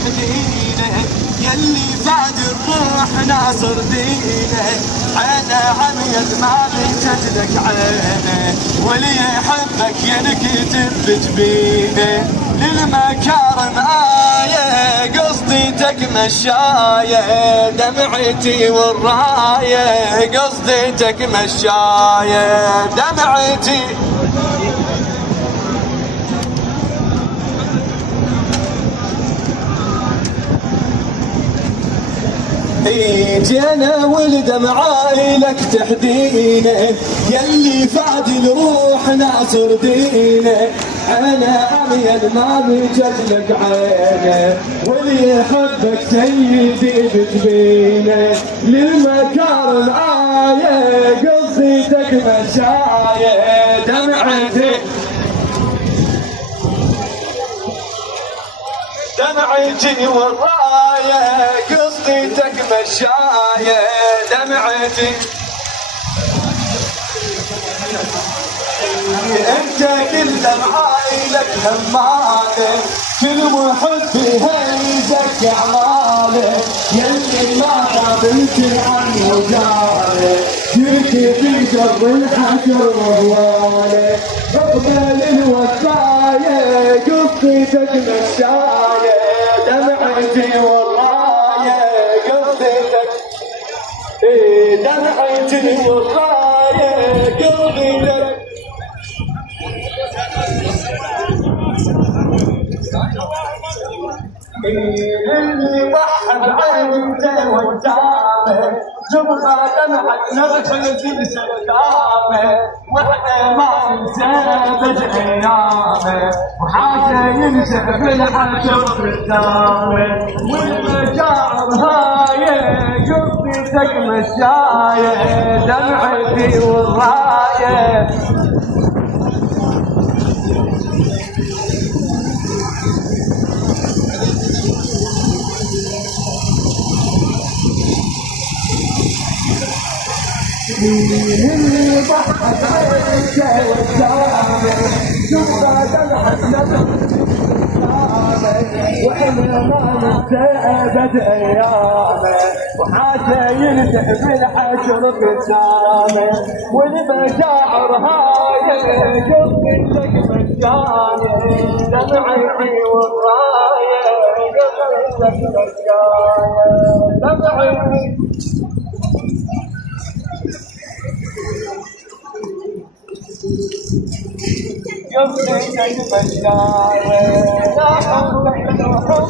تحدينه، يلي فاد الروح ناصر دينه، عينه عميت ما بتجلك عينه، واللي يحبك ينكتب بجبينه، للمكارم آية قصديتك مشاية، دمعتي والراية قصديتك مشاية، دمعتي جينا والدمعاي لك تحدينه، يلي فاد الروح ناصر دينه، انا عميا ما بجلك عينه، واللي يحبك سيدي بجبينه، للمكارم آية قصيتك مشاية، دمعتي دمعتي والراية قصديتك مشاية، دمعتي انت كل دمعاي لك هماله، كل محب هيزك اعماله، يلي ما قابلت عنه جاله، جرتي في شر الحشر وهواله، اقبل الوفايه قصديتك مشايه، دمعتي والرايه قصديتك، دمعتي والرايه قصديتك، اللي وحد عينته وجامه، جبهه دمعت نغفل في سلامه، وحده ما ينسى بدء ايامه، وحاجه ينسى في الحشر قدامه، والمشاعر هاي قصتك مشايه، دمعتي والرايه اللي ضحت عينك وجامه، جبهه دمعت نغفل واحنا ما ننسى بدء ايامه، وحاجه ينسى في الحشر قدامه، والمشاعر هاي قصتك مشايه، دمعتي والرايه قصتك مشايه، دمعتي قصديتك مشاية، لا حول ولا قوة.